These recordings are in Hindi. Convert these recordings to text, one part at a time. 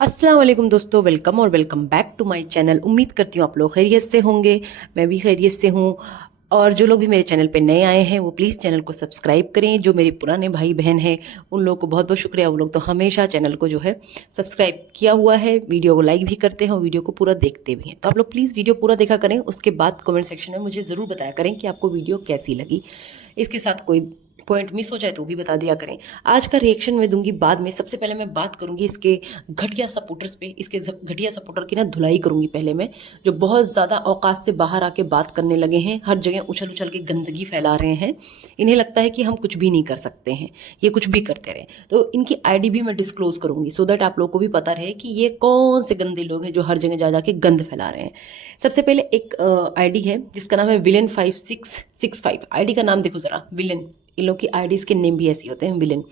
अस्सलाम वालेकुम दोस्तों, वेलकम और welcome back to my channel. उम्मीद करती हूँ आप लोग खैरियत से होंगे। मैं भी खैरियत से हूँ। और जो लोग भी मेरे चैनल पे नए आए हैं वो प्लीज़ चैनल को सब्सक्राइब करें। जो मेरे पुराने भाई बहन हैं उन लोगों को बहुत बहुत शुक्रिया। वो लोग तो हमेशा चैनल को जो है सब्सक्राइब किया हुआ है, वीडियो को लाइक भी करते हैं और वीडियो को पूरा देखते भी हैं। तो आप लोग प्लीज़ वीडियो पूरा देखा करें, उसके बाद कमेंट सेक्शन में मुझे ज़रूर बताया करें कि आपको वीडियो कैसी लगी। इसके साथ कोई पॉइंट मिस हो जाए तो भी बता दिया करें। आज का रिएक्शन मैं दूंगी बाद में। सबसे पहले मैं बात करूंगी इसके घटिया सपोर्टर्स पे। इसके घटिया सपोर्टर की ना धुलाई करूंगी पहले मैं, जो बहुत ज़्यादा औकात से बाहर आके बात करने लगे हैं, हर जगह उछल उछल के गंदगी फैला रहे हैं। इन्हें लगता है कि हम कुछ भी नहीं कर सकते हैं, ये कुछ भी करते रहे। तो इनकी आईडी भी मैं डिस्क्लोज करूंगी सो दैट आप लोग को भी पता रहे कि ये कौन से गंदे लोग हैं जो हर जगह जा जाके गंद फैला रहे हैं। सबसे पहले एक आईडी है जिसका नाम है विलेन 5665। आईडी का नाम देखो जरा, विलेन। इन लोग की आईडीज के नेम भी ऐसे होते हैं, विलेन।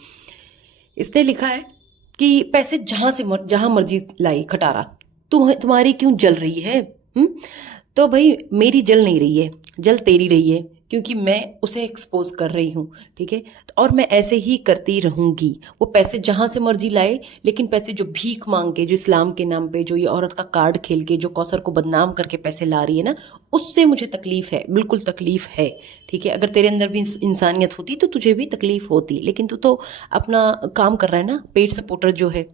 इसने लिखा है कि पैसे जहां से जहां मर्जी लाई खटारा, तुम्हारी क्यों जल रही है? हम्म। तो भाई मेरी जल नहीं रही है, जल तेरी रही है, क्योंकि मैं उसे एक्सपोज कर रही हूँ। ठीक है, और मैं ऐसे ही करती रहूंगी। वो पैसे जहां से मर्जी लाए, लेकिन पैसे जो भीख मांग के, जो इस्लाम के नाम पे, जो ये औरत का कार्ड खेल के, जो कौसर को बदनाम करके पैसे ला रही है ना, उससे मुझे तकलीफ है, बिल्कुल तकलीफ है। ठीक है, अगर तेरे अंदर भी इंसानियत होती तो तुझे भी तकलीफ होती, लेकिन तू तो अपना काम कर रहा है ना, पेड सपोर्टर जो है।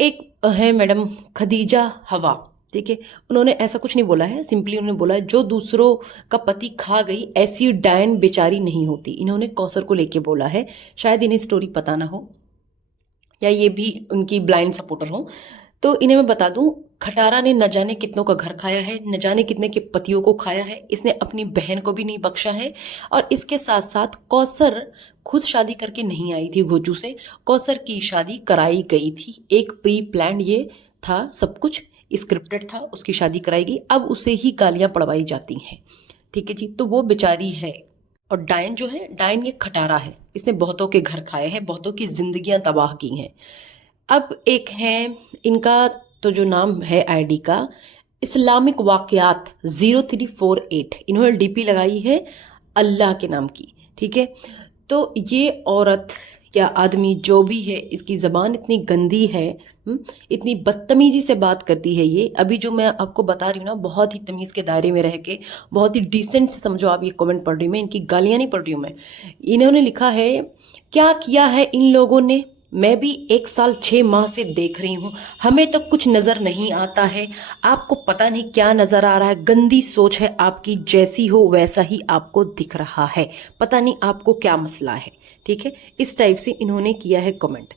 एक है मैडम खदीजा हवा। ठीक है, उन्होंने ऐसा कुछ नहीं बोला है, सिंपली उन्होंने बोला है जो दूसरों का पति खा गई ऐसी डायन बेचारी नहीं होती। इन्होंने कौसर को लेके बोला है। शायद इन्हें स्टोरी पता ना हो, या ये भी उनकी ब्लाइंड सपोर्टर हो। तो इन्हें मैं बता दूं, खटारा ने न जाने कितनों का घर खाया है, न जाने कितने के पतियों को खाया है। इसने अपनी बहन को भी नहीं बख्शा है। और इसके साथ साथ कौसर खुद शादी करके नहीं आई थी घोजू से, कौसर की शादी कराई गई थी। एक प्री प्लान ये था, सब कुछ स्क्रिप्टेड था। उसकी शादी कराई गई, अब उसे ही गालियां पड़वाई जाती हैं। ठीक है जी, तो वो बेचारी है। और डायन जो है, डायन ये खटारा है। इसने बहुतों के घर खाए हैं, बहुतों की जिंदगियां तबाह की हैं। अब एक है इनका, तो जो नाम है आईडी का, इस्लामिक वाकयात 0348। इन्होंने डीपी लगाई है अल्लाह के नाम की। ठीक है, तो ये औरत या आदमी जो भी है, इसकी ज़बान इतनी गंदी है। इतनी बदतमीजी से बात करती है ये। अभी जो मैं आपको बता रही हूँ ना, बहुत ही तमीज़ के दायरे में रह के, बहुत ही डिसेंट से समझो आप ये कमेंट पढ़ रही हूँ मैं, इनकी गालियाँ नहीं पढ़ रही हूँ मैं। इन्होंने लिखा है, क्या किया है इन लोगों ने? मैं भी 1 साल 6 माह से देख रही हूँ, हमें तो कुछ नजर नहीं आता है। आपको पता नहीं क्या नजर आ रहा है। गंदी सोच है आपकी, जैसी हो वैसा ही आपको दिख रहा है। पता नहीं आपको क्या मसला है। ठीक है, इस टाइप से इन्होंने किया है कमेंट।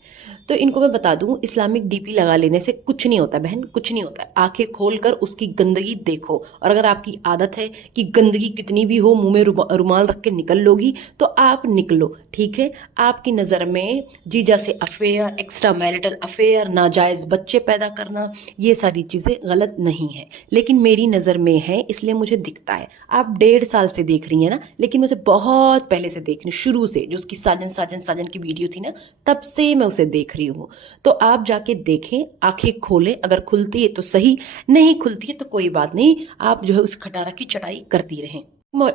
तो इनको मैं बता दूं, इस्लामिक डीपी लगा लेने से कुछ नहीं होता बहन, कुछ नहीं होता। आंखें खोलकर उसकी गंदगी देखो। और अगर आपकी आदत है कि गंदगी कितनी भी हो मुंह में रुमाल रख के निकल लोगी, तो आप निकलो। ठीक है, आपकी नज़र में जीजा से अफेयर, एक्स्ट्रा मैरिटल अफेयर, नाजायज़ बच्चे पैदा करना, ये सारी चीज़ें गलत नहीं है, लेकिन मेरी नज़र में है, इसलिए मुझे दिखता है। आप 1.5 साल से देख रही हैं ना, लेकिन मुझे बहुत पहले से देख रही हूँ, शुरू से, जो उसकी साजन साजन साजन की वीडियो थी ना, तब से मैं उसे देख रही हूँ। तो आप जाके देखें, आंखें खोलें। अगर खुलती है तो सही, नहीं खुलती है तो कोई बात नहीं, आप जो है उस खटारा की चढ़ाई करती रहें।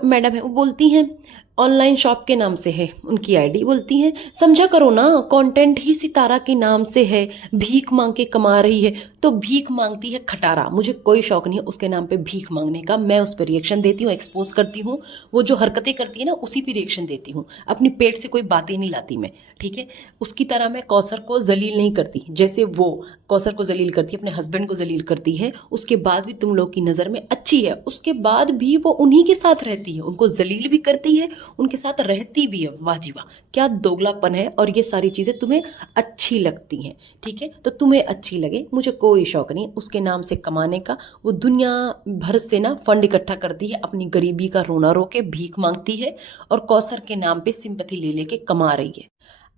मैडम है वो, बोलती हैं ऑनलाइन शॉप के नाम से है उनकी आईडी। बोलती हैं समझा करो ना, कंटेंट ही सितारा के नाम से है, भीख मांग के कमा रही है। तो भीख मांगती है खटारा, मुझे कोई शौक नहीं है उसके नाम पे भीख मांगने का। मैं उस पर रिएक्शन देती हूँ, एक्सपोज करती हूँ। वो जो हरकतें करती है ना, उसी पर रिएक्शन देती हूँ। अपनी पेट से कोई बातें नहीं लाती मैं। ठीक है, उसकी तरह मैं कौसर को जलील नहीं करती, जैसे वो कौसर को जलील करती है, अपने हस्बैंड को जलील करती है। उसके बाद भी तुम लोग की नज़र में अच्छी है, उसके बाद भी वो उन्हीं के साथ रहती है, उनको जलील भी करती है, उनके साथ रहती भी है। वाह जी वाह, क्या दोगलापन है। और ये सारी चीज़ें तुम्हें अच्छी लगती हैं। ठीक है, तो तुम्हें अच्छी लगे, मुझे कोई शौक नहीं उसके नाम से कमाने का। वो दुनिया भर से ना फंड इकट्ठा करती है, अपनी गरीबी का रोना रो के भीख मांगती है, और कौसर के नाम पे सिंपैथी ले लेके कमा रही है।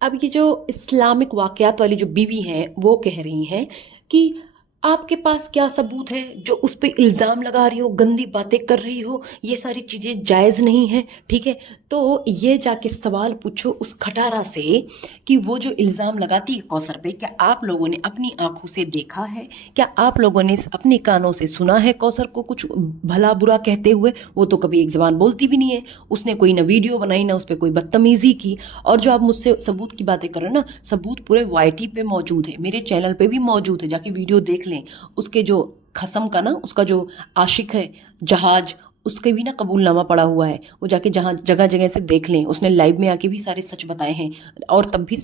अब ये जो इस्लामिक वाकयात वाली जो बीवी हैं, वो कह रही हैं कि आपके पास क्या सबूत है जो उस पर इल्ज़ाम लगा रही हो, गंदी बातें कर रही हो, ये सारी चीज़ें जायज़ नहीं है। ठीक है, तो ये जाके सवाल पूछो उस खटारा से कि वो जो इल्ज़ाम लगाती है कौसर पे, क्या आप लोगों ने अपनी आंखों से देखा है? क्या आप लोगों ने अपने कानों से सुना है कौसर को कुछ भला बुरा कहते हुए? वो तो कभी एक ज़बान बोलती भी नहीं है, उसने कोई ना वीडियो बनाई ना उस पर कोई बदतमीज़ी की। और जो आप मुझसे सबूत की बातें कर रहे हो ना, सबूत पूरे YT पे मौजूद है, मेरे चैनल पे भी मौजूद है, जाके वीडियो देख लें। उसके जो खसम का ना, उसका जो आशिक है जहाज, उसके भी ना कबूलनामा पड़ा हुआ है, वो जाके जहाँ जगह जगह से देख लें, उसने लाइव में आके भी सारे सच बताए हैं। और तब भी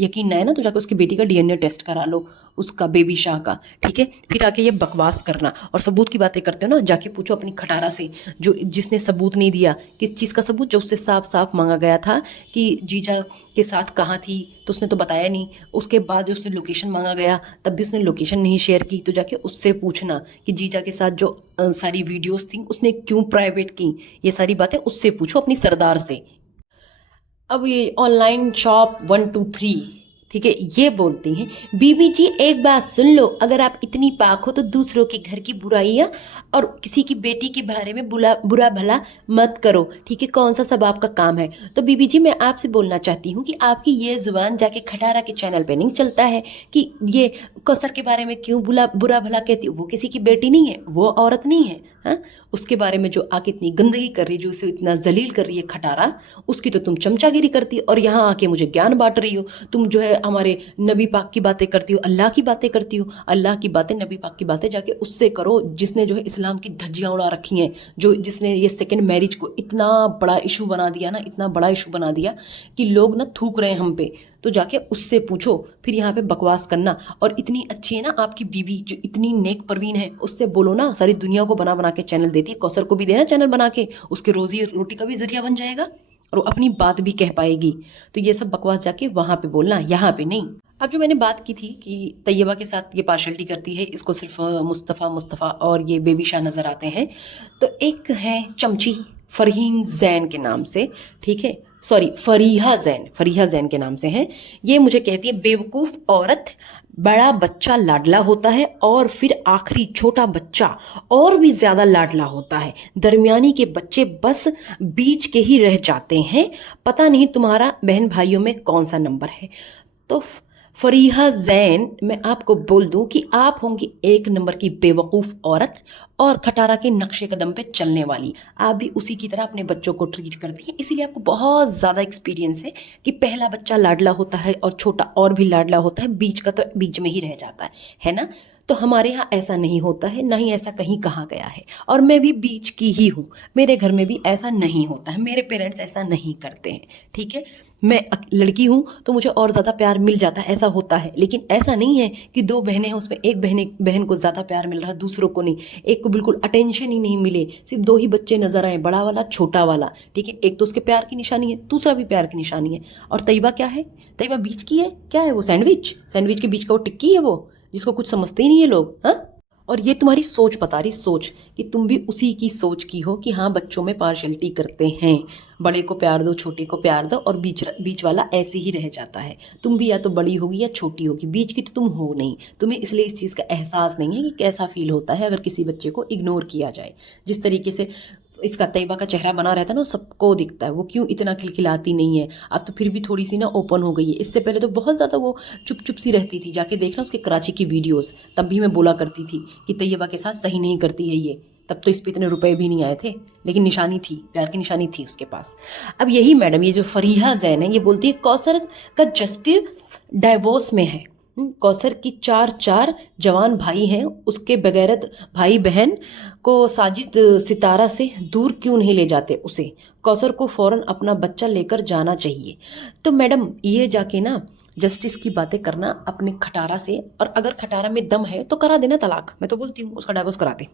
यकीन ना है ना, तो जाके उसकी बेटी का DNA टेस्ट करा लो, उसका बेबी शाह का, ठीक है? फिर आके ये बकवास करना और सबूत की बातें करते हो ना, जाके पूछो अपनी खटारा से जो जिसने सबूत नहीं दिया। किस चीज़ का सबूत? जो उससे साफ साफ मांगा गया था कि जीजा के साथ कहाँ थी, तो उसने तो बताया नहीं। उसके बाद जो उससे लोकेशन मांगा गया, तब भी उसने लोकेशन नहीं शेयर की। तो जाके उससे पूछना कि जीजा के साथ जो सारी वीडियोस थी उसने क्यों प्राइवेट की, ये सारी बातें उससे पूछो, अपनी सरदार से। अब ये ऑनलाइन शॉप 123, ठीक है, ये बोलती हैं, बीबी जी एक बात सुन लो, अगर आप इतनी पाक हो तो दूसरों के घर की बुराइयां और किसी की बेटी के बारे में बुरा भला मत करो, ठीक है? कौन सा सब आपका काम है? तो बीबी जी मैं आपसे बोलना चाहती हूँ कि आपकी ये जुबान जाके खटारा के चैनल पे नहीं चलता है कि ये कौसर के बारे में क्यों बुरा भला कहती हो? वो किसी की बेटी नहीं है, वो औरत नहीं है। हाँ, उसके बारे में जो आके इतनी गंदगी कर रही, जो उसे इतना जलील कर रही है खटारा, उसकी तो तुम चमचागिरी करती और यहाँ आके मुझे ज्ञान बांट रही हो। तुम जो है हमारे नबी पाक की बातें करती हो, अल्लाह की बातें करती हो। अल्लाह की बातें, नबी पाक की बातें जाके उससे करो जिसने जो है इस्लाम की धज्जियां उड़ा रखी हैं, जो जिसने ये सेकंड मैरिज को इतना बड़ा इशू बना दिया ना, इतना बड़ा इशू बना दिया कि लोग ना थूक रहे हैं हम पे। तो जाके उससे पूछो, फिर यहाँ पे बकवास करना। और इतनी अच्छी है ना आपकी बीवी, जो इतनी नेक परवीन है, उससे बोलो ना, सारी दुनिया को बना बना के चैनल देती है, कौसर को भी देना चैनल बना के, उसके रोजी रोटी का भी जरिया बन जाएगा और वो अपनी बात भी कह पाएगी। तो ये सब बकवास जाके वहां पे बोलना, यहाँ पे नहीं। अब जो मैंने बात की थी कि तैयबा के साथ ये पार्शलिटी करती है, इसको सिर्फ मुस्तफ़ा मुस्तफ़ा और ये बेबी शाह नजर आते हैं। तो एक है चमची फरहीन जैन के नाम से, ठीक है, सॉरी फरीहा जैन के नाम से हैं। ये मुझे कहती है, बेवकूफ़ औरत, बड़ा बच्चा लाडला होता है और फिर आखिरी छोटा बच्चा और भी ज़्यादा लाडला होता है, दरमियानी के बच्चे बस बीच के ही रह जाते हैं। पता नहीं तुम्हारा बहन भाइयों में कौन सा नंबर है। तो फरीहा जैन, मैं आपको बोल दूं कि आप होंगी एक नंबर की बेवकूफ़ औरत और खटारा के नक्शे कदम पे चलने वाली। आप भी उसी की तरह अपने बच्चों को ट्रीट करती हैं, इसीलिए आपको बहुत ज़्यादा एक्सपीरियंस है कि पहला बच्चा लाडला होता है और छोटा और भी लाडला होता है, बीच का तो बीच में ही रह जाता है ना? तो हमारे यहाँ ऐसा नहीं होता है, ना ही ऐसा कहीं कहा गया है। और मैं भी बीच की ही हूँ, मेरे घर में भी ऐसा नहीं होता है, मेरे पेरेंट्स ऐसा नहीं करते हैं, ठीक है? मैं लड़की हूँ तो मुझे और ज़्यादा प्यार मिल जाता है, ऐसा होता है। लेकिन ऐसा नहीं है कि दो बहनें हैं, उसमें एक बहन को ज़्यादा प्यार मिल रहा है, दूसरों को नहीं, एक को बिल्कुल अटेंशन ही नहीं मिले, सिर्फ दो ही बच्चे नजर आए, बड़ा वाला छोटा वाला, ठीक है? एक तो उसके प्यार की निशानी है, दूसरा भी प्यार की निशानी है। और तैयबा क्या है? तैयबा बीच की है, क्या है वो? सैंडविच के बीच का वो टिक्की है वो, जिसको कुछ समझते ही नहीं है लोग। हाँ, और ये तुम्हारी सोच बता रही, सोच कि तुम भी उसी की सोच की हो कि हाँ बच्चों में पार्शलिटी करते हैं, बड़े को प्यार दो, छोटे को प्यार दो, और बीच वाला ऐसे ही रह जाता है। तुम भी या तो बड़ी होगी या छोटी होगी, बीच की तो तुम हो नहीं। तुम्हें इसलिए इस चीज़ का एहसास नहीं है कि कैसा फील होता है अगर किसी बच्चे को इग्नोर किया जाए। जिस तरीके से इसका तैयबा का चेहरा बना रहता है ना, सबको दिखता है, वो क्यों इतना खिलखिलाती नहीं है। अब तो फिर भी थोड़ी सी ना ओपन हो गई है, इससे पहले तो बहुत ज़्यादा वो चुप चुप सी रहती थी। जाके देखना उसके कराची की वीडियोस, तब भी मैं बोला करती थी कि तैयबा के साथ सही नहीं करती है ये। तब तो इस पर इतने रुपए भी नहीं आए थे, लेकिन निशानी थी, प्यार की निशानी थी उसके पास। अब यही मैडम, ये जो फरीहा जैन है, ये बोलती है कौसर का जस्टिस डाइवोर्स में है। कौसर की चार जवान भाई हैं, उसके बगैरत भाई बहन को साजिद सितारा से दूर क्यों नहीं ले जाते उसे? कौसर को फौरन अपना बच्चा लेकर जाना चाहिए। तो मैडम ये जाके ना जस्टिस की बातें करना अपने खटारा से, और अगर खटारा में दम है तो करा देना तलाक। मैं तो बोलती हूँ उसका डाइवोर्स करा दे,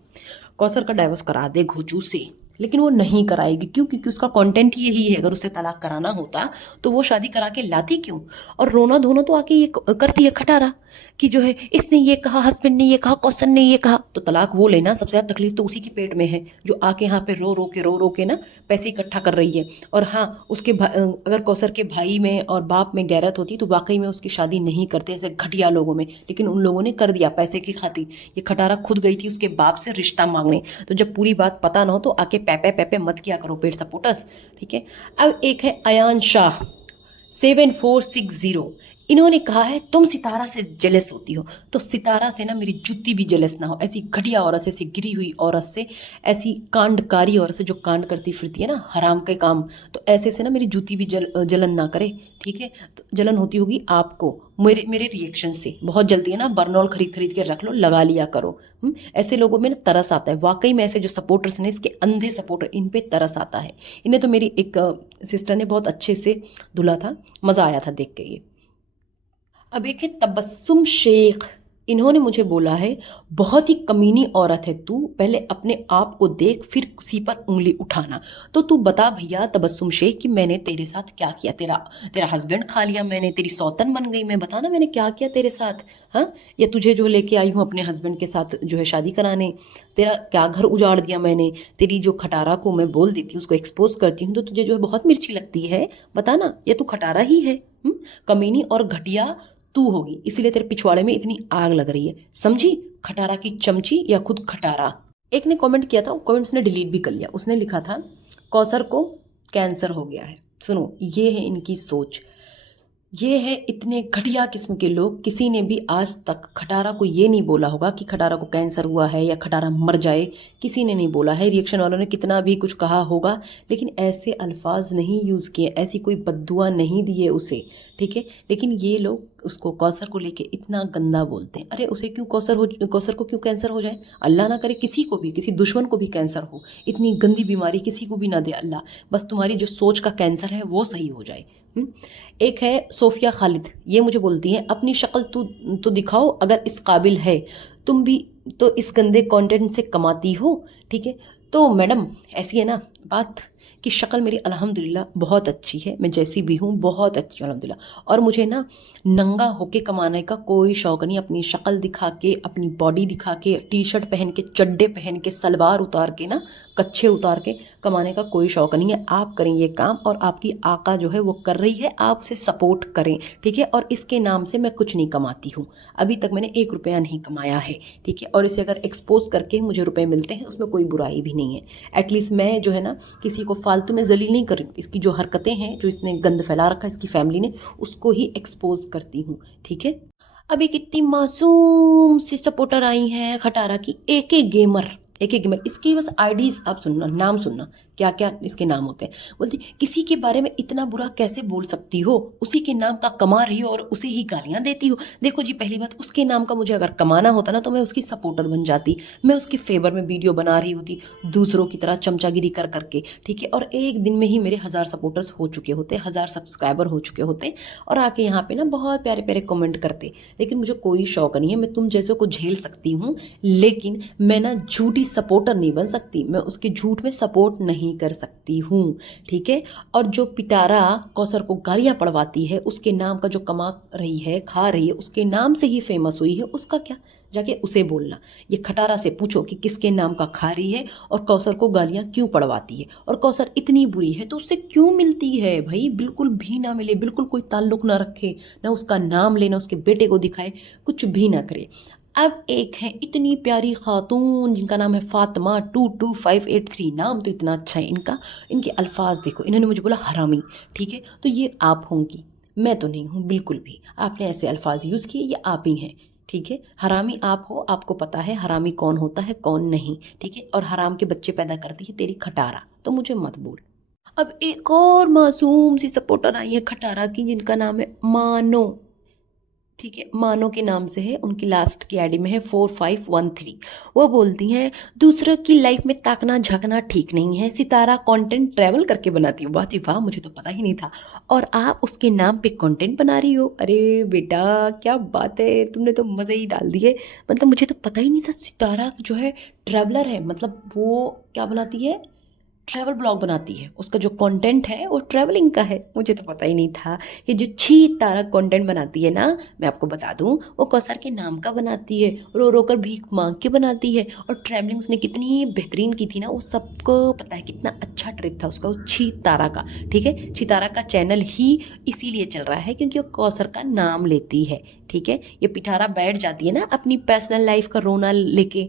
कौसर का डाइवोर्स करा दे घोचू से। लेकिन वो नहीं कराएगी, क्यों? क्योंकि उसका कंटेंट ही यही है। अगर उसे तलाक कराना होता तो वो शादी करा के लाती क्यों? और रोना धोना तो आके ये करती है खटारा कि जो है इसने ये कहा, हस्बैंड ने ये कहा, कौसर ने ये कहा, तो तलाक वो लेना। सबसे ज़्यादा तकलीफ तो उसी की पेट में है जो आके यहाँ पे रो रो के ना पैसे इकट्ठा कर रही है। और हाँ, उसके अगर कौसर के भाई में और बाप में गैरत होती तो वाकई में उसकी शादी नहीं करते ऐसे घटिया लोगों में, लेकिन उन लोगों ने कर दिया पैसे की खातिर। ये खटारा खुद गई थी उसके बाप से रिश्ता मांगने। तो जब पूरी बात पता ना हो तो आके पैपे पैपे मत किया करो पेड सपोर्टर्स, ठीक है। अब एक है अयान शाह 7460, इन्होंने कहा है तुम सितारा से जेलस होती हो, तो सितारा से ना मेरी जुत्ती भी जेलस ना हो। ऐसी घटिया औरत से, ऐसी गिरी हुई औरत से, ऐसी कांडकारी औरत से जो कांड करती फिरती है ना हराम के काम, तो ऐसे से ना मेरी जूती भी जलन ना करे, ठीक है। तो जलन होती होगी आपको मेरे मेरे रिएक्शन से। बहुत जल्दी है ना बर्नॉल खरीद खरीद के रख लो, लगा लिया करो। ऐसे लोगों में ना तरस आता है वाकई में। ऐसे जो सपोर्टर्स हैं इसके अंधे सपोर्टर, इन पे तरस आता है। इन्हें तो मेरी एक सिस्टर ने बहुत अच्छे से धुला था, मज़ा आया था देख के ये। अब एक है तबस्सुम शेख, इन्होंने मुझे बोला है बहुत ही कमीनी औरत है तू, पहले अपने आप को देख फिर किसी पर उंगली उठाना। तो तू बता भैया तबस्सुम शेख कि मैंने तेरे साथ क्या किया। तेरा तेरा हस्बैंड खा लिया मैंने, तेरी सौतन बन गई मैं, बताना मैंने क्या किया तेरे साथ। हाँ, या तुझे जो लेके आई हूँ अपने हस्बैंड के साथ जो है शादी कराने, तेरा क्या घर उजाड़ दिया मैंने। तेरी जो खटारा को मैं बोल देती हूँ, उसको एक्सपोज करती हूँ, तो तुझे जो है बहुत मिर्ची लगती है, बताना। या तू खटारा ही है, कमीनी और घटिया तू होगी, इसीलिए तेरे पिछवाड़े में इतनी आग लग रही है, समझी। खटारा की चमची या खुद खटारा। एक ने कमेंट किया था, कमेंट्स ने डिलीट भी कर लिया। उसने लिखा था कौसर को कैंसर हो गया है। सुनो, ये है इनकी सोच, ये है इतने घटिया किस्म के लोग। किसी ने भी आज तक खटारा को ये नहीं बोला होगा कि खटारा को कैंसर हुआ है या खटारा मर जाए, किसी ने नहीं बोला है। रिएक्शन वालों ने कितना भी कुछ कहा होगा, लेकिन ऐसे अल्फाज नहीं यूज़ किए, ऐसी कोई बद्दुआ नहीं दी है उसे, ठीक है। लेकिन ये लोग उसको कौसर को लेके इतना गंदा बोलते हैं। अरे उसे क्यों कौसर को क्यों कैंसर हो जाए, अल्लाह ना करे किसी को भी, किसी दुश्मन को भी कैंसर हो। इतनी गंदी बीमारी किसी को भी ना दे अल्लाह, बस तुम्हारी जो सोच का कैंसर है वो सही हो जाए। एक है सोफिया खालिद, ये मुझे बोलती हैं अपनी शक्ल तो दिखाओ अगर इस काबिल है, तुम भी तो इस गंदे कंटेंट से कमाती हो, ठीक है। तो मैडम ऐसी है ना बात कि शक्ल मेरी अल्हम्दुलिल्लाह बहुत अच्छी है, मैं जैसी भी हूँ बहुत अच्छी हूँ अल्हम्दुलिल्लाह। और मुझे ना नंगा होके कमाने का कोई शौक़ नहीं, अपनी शक्ल दिखा के, अपनी बॉडी दिखा के, टी शर्ट पहन के, चड्डे पहन के, सलवार उतार के ना, कच्छे उतार के कमाने का कोई शौक़ नहीं है। आप करें ये काम और आपकी आका जो है वो कर रही है, आप उसे सपोर्ट करें, ठीक है। और इसके नाम से मैं कुछ नहीं कमाती हूँ, अभी तक मैंने 1 रुपया नहीं कमाया है, ठीक है। और इसे अगर एक्सपोज करके मुझे रुपए मिलते हैं उसमें कोई बुराई भी नहीं है। एटलीस्ट मैं जो है ना किसी को फालतू में जलील नहीं कर रही हूँ। इसकी जो हरकतें हैं, जो इसने गंद फैला रखा है इसकी फैमिली ने, उसको ही एक्सपोज करती हूँ, ठीक है। अब एक इतनी मासूम सी सपोर्टर आई हैं खटारा की, एक गेमर, एक गेमर। इसकी बस आईडीज आप सुनना, नाम सुनना क्या क्या इसके नाम होते हैं। बोलती किसी के बारे में इतना बुरा कैसे बोल सकती हो, उसी के नाम का कमा रही हो और उसे ही गालियां देती हो। देखो जी, पहली बात, उसके नाम का मुझे अगर कमाना होता ना तो मैं उसकी सपोर्टर बन जाती, मैं उसके फेवर में वीडियो बना रही होती दूसरों की तरह चमचागिरी कर करके, ठीक है। और एक दिन में ही मेरे 1000 सपोर्टर्स हो चुके होते, 1000 सब्सक्राइबर हो चुके होते, और आके यहाँ पे ना बहुत प्यारे प्यारे कमेंट करते। लेकिन मुझे कोई शौक नहीं है, मैं तुम जैसे को झेल सकती हूँ, लेकिन मैं ना झूठी सपोर्टर नहीं बन सकती, मैं उसके झूठ में सपोर्ट नहीं कर सकती हूँ, ठीक है। और जो पिटारा कौसर को गालियां पड़वाती है, उसके नाम का जो कमा रही है, खा रही है, उसके नाम से ही फेमस हुई है, उसका क्या, जाके उसे बोलना। ये खटारा से पूछो कि किसके नाम का खा रही है और कौसर को गालियां क्यों पड़वाती है, और कौसर इतनी बुरी है तो उससे क्यों मिलती है भाई। बिल्कुल भी ना मिले, बिल्कुल कोई ताल्लुक ना रखे, ना उसका नाम लेना, उसके बेटे को दिखाए, कुछ भी ना करे। अब एक है इतनी प्यारी खातून जिनका नाम है फातिमा 22583, नाम तो इतना अच्छा है इनका। इनके अल्फाज देखो, इन्होंने मुझे बोला हरामी, ठीक है। तो ये आप होंगी, मैं तो नहीं हूँ बिल्कुल भी। आपने ऐसे अल्फाज यूज़ किए, ये आप ही हैं, ठीक है। हरामी आप हो, आपको पता है हरामी कौन होता है कौन नहीं, ठीक है। और हराम के बच्चे पैदा करती है तेरी खटारा, तो मुझे मत बोल। अब एक और मासूम सी सपोर्टर आई है खटारा की, जिनका नाम है मानो, ठीक है। मानो के नाम से है, उनकी लास्ट की आईडी में है 4513। वो बोलती हैं दूसरों की लाइफ में ताकना झांकना ठीक नहीं है, सितारा कंटेंट ट्रैवल करके बनाती हो। वाह जी वाह, मुझे तो पता ही नहीं था, और आप उसके नाम पे कंटेंट बना रही हो। अरे बेटा क्या बात है, तुमने तो मज़े ही डाल दिए। मतलब मुझे तो पता ही नहीं था सितारा जो है ट्रैवलर है, मतलब वो क्या बनाती है, ट्रैवल ब्लॉग बनाती है, उसका जो कंटेंट है वो ट्रैवलिंग का है। मुझे तो पता ही नहीं था। ये जो छी तारा कंटेंट बनाती है ना, मैं आपको बता दूं, वो कौसर के नाम का बनाती है, रो रो कर भीख मांग के बनाती है। और ट्रैवलिंग उसने कितनी बेहतरीन की थी ना, वो सबको पता है कितना अच्छा ट्रिप था उसका, उस छी तारा का। ठीक है, छी तारा का चैनल ही इसीलिए चल रहा है क्योंकि वो कौसर का नाम लेती है। ठीक है, ये पिठारा बैठ जाती है ना अपनी पर्सनल लाइफ का रोना लेके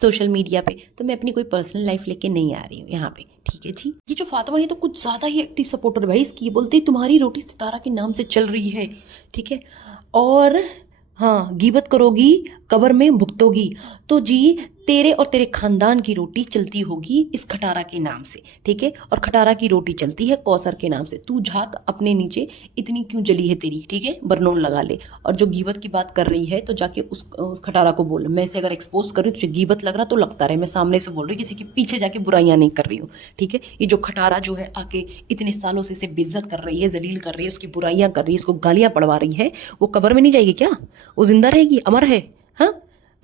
सोशल मीडिया पे, तो मैं अपनी कोई पर्सनल लाइफ लेके नहीं आ रही हूँ यहाँ पे। ठीक है जी। ये जो फातिमा है तो कुछ ज़्यादा ही एक्टिव सपोर्टर है भाई इसकी। ये बोलती है तुम्हारी रोटी सितारा के नाम से चल रही है। ठीक है, और हाँ, गीबत करोगी कब्र में भुगतोगी, तो जी तेरे और तेरे खानदान की रोटी चलती होगी इस खटारा के नाम से। ठीक है, और खटारा की रोटी चलती है कौसर के नाम से। तू झांक अपने नीचे, इतनी क्यों जली है तेरी। ठीक है, बरनोन लगा ले। और जो गीबत की बात कर रही है तो जाके उस खटारा को बोल, मैं इसे अगर एक्सपोज कर रही हूँ तुझे गीबत लग रहा तो लगता रहे, मैं सामने से बोल रही हूँ, किसी के पीछे जाके बुराइयां नहीं कर रही हूँ। ठीक है, ये जो खटारा जो है आके इतने सालों से इसे बेइज्जत कर रही है, जलील कर रही है, उसकी बुराइयां कर रही है, उसको गालियां पड़वा रही है, वो कब्र में नहीं जाएगी क्या? वो जिंदा रहेगी, अमर है। हाँ,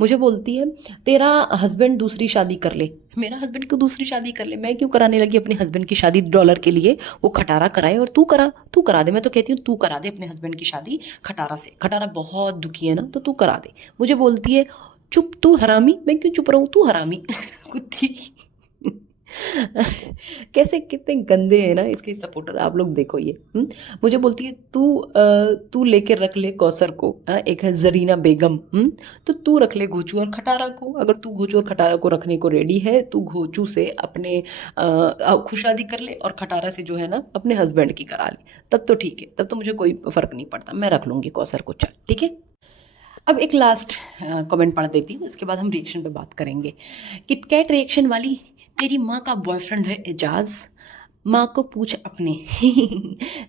मुझे बोलती है तेरा हस्बैंड दूसरी शादी कर ले। मेरा हस्बैंड क्यों दूसरी शादी कर ले? मैं क्यों कराने लगी अपने हस्बैंड की शादी डॉलर के लिए? वो खटारा कराए और तू करा दे। मैं तो कहती हूँ तू करा दे अपने हस्बैंड की शादी खटारा से। खटारा बहुत दुखी है ना, तो तू करा दे। मुझे बोलती है चुप तू हरामी। मैं क्यों चुप रहूँ, तू हरामी कुत्ती। कैसे कितने गंदे हैं ना इसके सपोर्टर, आप लोग देखो ये। मुझे बोलती है तू लेके रख ले कौसर को। एक है जरीना बेगम। तो तू रख ले घोचू और खटारा को। अगर तू घोचू और खटारा को रखने को रेडी है, तू घोचू से अपने खुशादी कर ले और खटारा से जो है ना अपने हस्बैंड की करा ले। तब तो ठीक है, तब तो मुझे कोई फर्क नहीं पड़ता, मैं रख लूंगी कौसर को। चल ठीक है। अब एक लास्ट कमेंट पढ़ देती हूँ, इसके बाद हम रिएक्शन पे बात करेंगे। किटकैट रिएक्शन वाली, तेरी माँ का बॉयफ्रेंड है एजाज, माँ को पूछ अपने।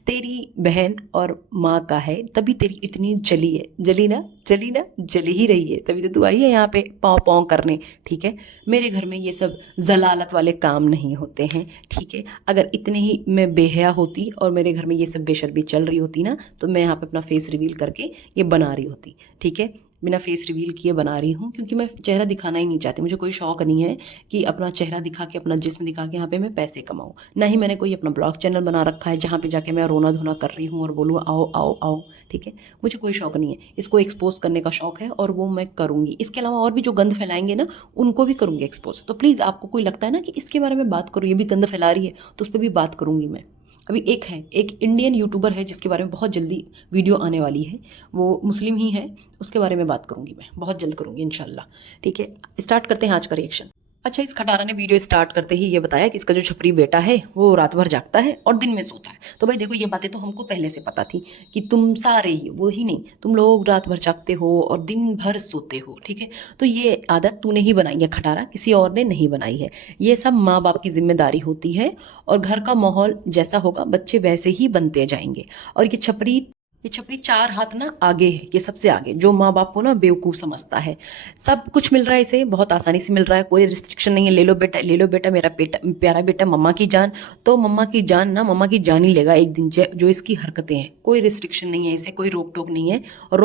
तेरी बहन और माँ का है, तभी तेरी इतनी जली है। जली ना, जली ना, जली ही रही है, तभी तो तू आई है यहाँ पे पाँव पाँव करने। ठीक है, मेरे घर में ये सब जलालत वाले काम नहीं होते हैं। ठीक है, अगर इतने ही मैं बेहया होती और मेरे घर में ये सब बेशर्मी चल रही होती ना, तो मैं यहाँ पे अपना फेस रिवील करके ये बना रही होती। ठीक है, बिना फेस रिवील किए बना रही हूँ क्योंकि मैं चेहरा दिखाना ही नहीं चाहती। मुझे कोई शौक नहीं है कि अपना चेहरा दिखा के, अपना जिस्म दिखा के यहाँ पे मैं पैसे कमाऊँ। ना ही मैंने कोई अपना ब्लॉग चैनल बना रखा है जहाँ पे जाके मैं रोना धोना कर रही हूँ और बोलूँ आओ आओ आओ। ठीक है, मुझे कोई शौक नहीं है, इसको एक्सपोज करने का शौक है और वो मैं करूँगी। इसके अलावा और भी जो गंद फैलाएंगे ना, उनको भी करूँगी एक्सपोज। तो प्लीज़, आपको कोई लगता है ना कि इसके बारे में बात करूँ, ये भी गंद फैला रही है, तो उस पर भी बात करूँगी मैं। अभी एक इंडियन यूट्यूबर है जिसके बारे में बहुत जल्दी वीडियो आने वाली है, वो मुस्लिम ही है, उसके बारे में बात करूंगी मैं, बहुत जल्द करूंगी इंशाल्लाह। ठीक है, स्टार्ट करते हैं आज का रिएक्शन। अच्छा, इस खटारा ने वीडियो स्टार्ट करते ही ये बताया कि इसका जो छपरी बेटा है वो रात भर जागता है और दिन में सोता है। तो भाई देखो, ये बातें तो हमको पहले से पता थी कि तुम सारे ही, वो ही नहीं, तुम लोग रात भर जागते हो और दिन भर सोते हो। ठीक है, तो ये आदत तूने ही बनाई है खटारा, किसी और ने नहीं बनाई है। ये सब माँ बाप की जिम्मेदारी होती है और घर का माहौल जैसा होगा बच्चे वैसे ही बनते जाएंगे। और ये छपरी 4 हाथ ना आगे है, ये सबसे आगे, जो माँ बाप को ना बेवकूफ़ समझता है। सब कुछ मिल रहा है इसे, बहुत आसानी से मिल रहा है, कोई रिस्ट्रिक्शन नहीं है। ले लो बेटा, ले लो बेटा, मेरा बेटा, प्यारा बेटा, मम्मा की जान। तो मम्मा की जान ना, मम्मा की जान ही लेगा एक दिन। जो इसकी हरकतें हैं, कोई रिस्ट्रिक्शन नहीं है इसे, कोई रोक टोक नहीं है। और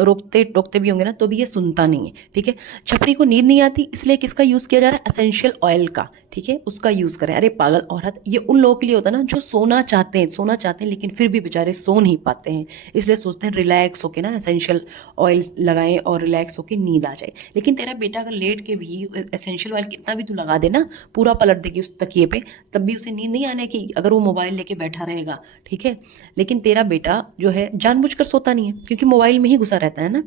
रोकते टोकते भी होंगे ना तो भी ये सुनता नहीं है। ठीक है, छपरी को नींद नहीं आती, इसलिए किसका यूज़ किया जा रहा है? एसेंशियल ऑयल का। ठीक है, उसका यूज़ करें। अरे पागल औरत, ये उन लोगों के लिए होता है ना जो सोना चाहते हैं लेकिन फिर भी बेचारे सो नहीं पाते हैं, इसलिए सोचते हैं रिलैक्स होके ना एसेंशियल ऑयल लगाएं और रिलैक्स होके नींद आ जाए। लेकिन तेरा बेटा अगर लेट के भी एसेंशियल ऑयल कितना भी तू लगा दे ना, पूरा पलट देगी उस तकिए पे, तब भी उसे नींद नहीं आने की, अगर वो मोबाइल लेके बैठा रहेगा। ठीक है, लेकिन तेरा बेटा जो है जानबूझकर सोता नहीं है क्योंकि मोबाइल में ही घुसा रहता है ना।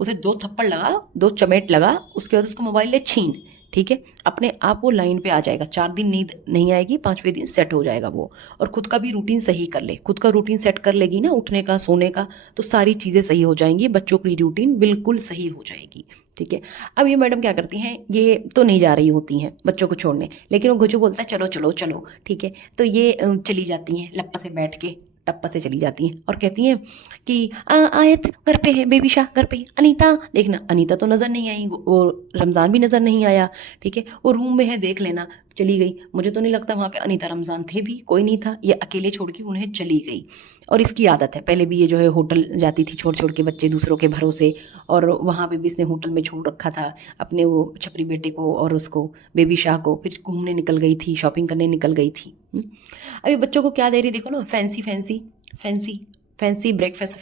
उसे 2 थप्पड़ लगा, 2 चमेट लगा, उसके बाद उसको मोबाइल ले छीन। ठीक है, अपने आप वो लाइन पे आ जाएगा। 4 दिन नींद नहीं आएगी, 5वें दिन सेट हो जाएगा वो। और खुद का भी रूटीन सही कर ले, खुद का रूटीन सेट कर लेगी ना, उठने का, सोने का, तो सारी चीज़ें सही हो जाएंगी, बच्चों की रूटीन बिल्कुल सही हो जाएगी। ठीक है, अब ये मैडम क्या करती हैं, ये तो नहीं जा रही होती हैं बच्चों को छोड़ने, लेकिन वो घुचू बोलता है चलो चलो चलो। ठीक है, तो ये चली जाती हैं लप्पा से बैठ के, टप्पा से चली जाती हैं और कहती हैं कि आयत घर पे है, बेबी शाह घर पे है, अनीता देखना। अनीता तो नज़र नहीं आई, वो रमज़ान भी नज़र नहीं आया। ठीक है, वो रूम में है, देख लेना। चली गई। मुझे तो नहीं लगता वहाँ पे अनीता रमज़ान थे भी, कोई नहीं था, ये अकेले छोड़ के उन्हें चली गई। और इसकी आदत है, पहले भी ये जो है होटल जाती थी छोड़ छोड़ के बच्चे दूसरों के भरोसे, और वहाँ पे भी इसने होटल में छोड़ रखा था अपने वो छपरी बेटे को और उसको बेबी शाह को। फिर घूमने निकल गई थी, शॉपिंग करने निकल गई थी। अभी बच्चों को क्या दे रही देखो ना, fancy fancy fancy fancy breakfast,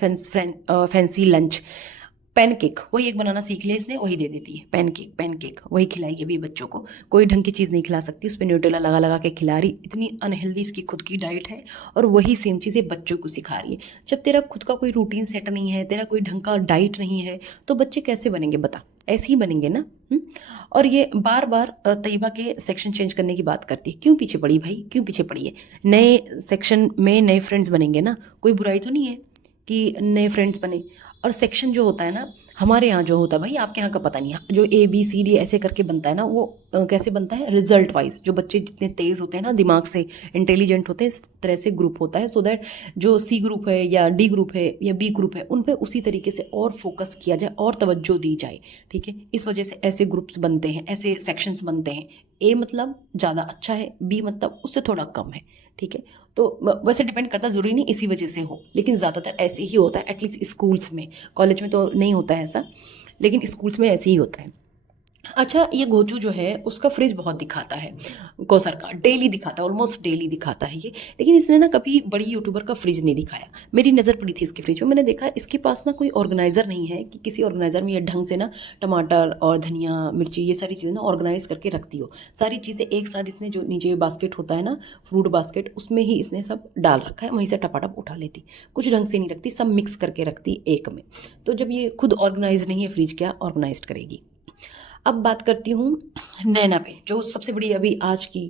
fancy lunch, pancake, वही एक बनाना सीख लिया इसने, वही दे देती है, पैनकेक पैनकेक वही खिलाएगी अभी बच्चों को। कोई ढंग की चीज़ नहीं खिला सकती, उस पर न्यूटेला लगा लगा के खिला रही, इतनी अनहेल्दी इसकी खुद की डाइट है, और वही सेम चीज़ें बच्चों को सिखा रही है। जब तेरा खुद का कोई रूटीन सेट नहीं है, तेरा कोई ढंग का डाइट नहीं है, तो बच्चे कैसे बनेंगे बता? ऐसे ही बनेंगे ना। और ये बार बार तैयबा के सेक्शन चेंज करने की बात करती है। क्यों पीछे पड़ी भाई, क्यों पीछे पड़ी है? नए सेक्शन में नए फ्रेंड्स बनेंगे ना, कोई बुराई तो नहीं है कि नए फ्रेंड्स बने। और सेक्शन जो होता है ना, हमारे यहाँ जो होता है भाई, आपके यहाँ का पता नहीं है, जो ABCD ऐसे करके बनता है ना, वो कैसे बनता है? Result wise. जो बच्चे जितने तेज़ होते हैं ना, दिमाग से इंटेलिजेंट होते हैं, इस तरह से ग्रुप होता है, सो दैट जो C ग्रुप है या D ग्रुप है या B ग्रुप है, उन पे उसी तरीके से और फोकस किया जाए और तवज्जो दी जाए, ठीक है? इस वजह से ऐसे ग्रुप्स बनते हैं, ऐसे सेक्शंस बनते हैं। A मतलब ज़्यादा अच्छा है, B मतलब उससे थोड़ा कम है, ठीक है? तो वैसे डिपेंड करता, ज़रूरी नहीं इसी वजह से हो, लेकिन ज़्यादातर ऐसे ही होता है, एटलीस्ट स्कूल्स में। कॉलेज में तो नहीं होता है ऐसा, लेकिन स्कूल्स में ऐसे ही होता है। अच्छा, ये गोचू जो है उसका फ्रिज बहुत दिखाता है, कौसर का डेली दिखाता है, ऑलमोस्ट डेली दिखाता है ये, लेकिन इसने ना कभी बड़ी यूट्यूबर का फ्रिज नहीं दिखाया। मेरी नज़र पड़ी थी इसके फ्रिज में, मैंने देखा इसके पास ना कोई ऑर्गेनाइज़र नहीं है कि किसी ऑर्गेनाइज़र में ये ढंग से ना टमाटर और धनिया मिर्ची ये सारी चीज़ें ना ऑर्गेनाइज करके रखती हो। सारी चीज़ें एक साथ इसने, जो नीचे बास्केट होता है ना, फ्रूट बास्केट, उसमें ही इसने सब डाल रखा है, वहीं से टपाटप उठा लेती, कुछ ढंग से नहीं रखती, सब मिक्स करके रखती एक में। तो जब ये खुद ऑर्गेनाइज नहीं है फ्रिज, क्या ऑर्गेनाइज करेगी? अब बात करती हूँ नैना पे, जो सबसे बड़ी अभी आज की